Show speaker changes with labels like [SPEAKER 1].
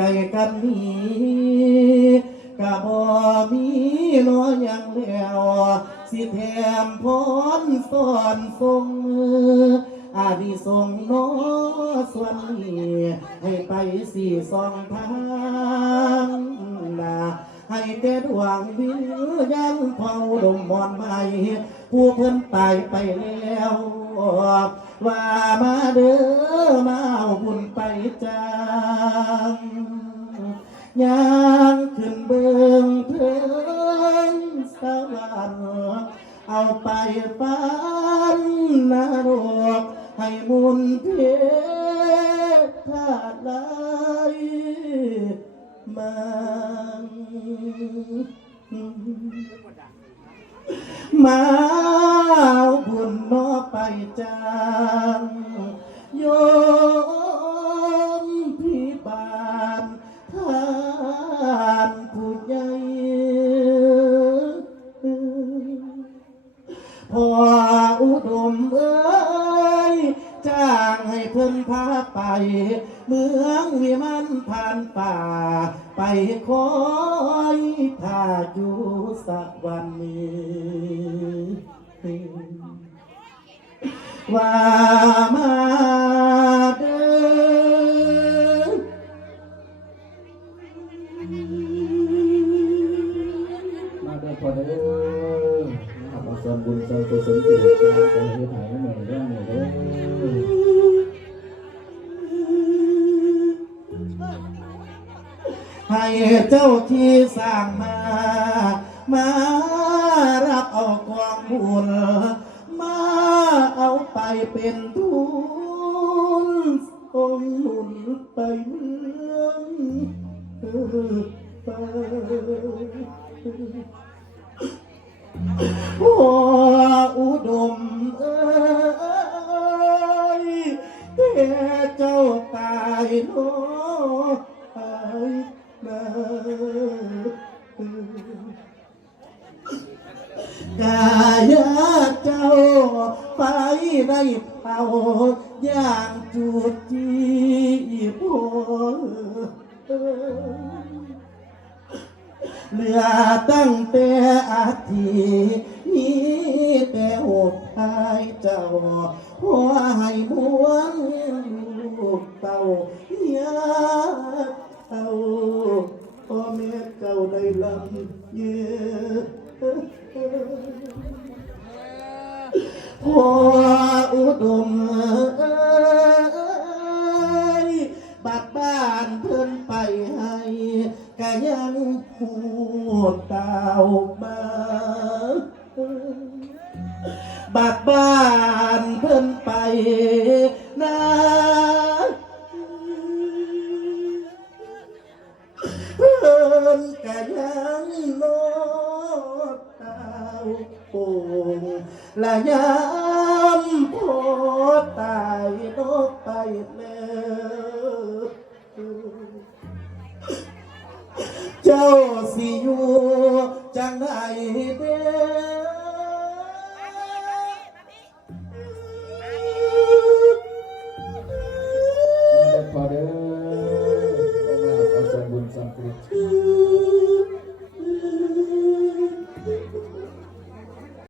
[SPEAKER 1] ไกลกันนี้กะบ่มีน้อยังแล้วสิแถมพรสอนทรงมืออาดิสงน้อส่วนนี้ให้ไปสี่สองทางนาให้แต่ดวงวิญญาณเผาดมมอนใหม่ผู้เพิ่นตายไปแล้ว ว่ามาเด้อ ยางขึ้นเบิงเพิ่นสวรรค์เอาไปฝันนรกให้มุนเพธาตุไหลมามาเอาบุญนอไปจาง พออุดมเอ้ยจ้างให้เพิ่นพาไป เมืองวิมานผ่านป่า ไปคอยถ้าอยู่สักวันนี้ว่า
[SPEAKER 2] นะครับเอาส่วนบุญส่วนกุศลที่ได้สร้างเป็นที่ถ่ายให้หน่อยเรื่องหนื่อยเด้อ
[SPEAKER 1] ให้เจ้าที่สร้างมา มารับเอาความบุญมาเอาไปเป็นทุนองหนุนไปเมืองไป โอ้อุดมเอ้ยแต่เจ้าตายโน้ตายมากายเจ้าไปได้เป่าอย่างจุดที่พอ เหลือตั้งแต่อาทินี้แต่อกทายเจ้าพอให้มวนลูกเต่าอยากเอาพ่อแม่เจ้าได้ลำเยือพ่ออุดม ไปให้กะยังพูดตาวบาบากบ้านเพิ่นไปนะเพิ่นกะยังโอดตาวป่และยามโพตายโลกไปแล้ว เจ้าสิอยู่จังไดเด้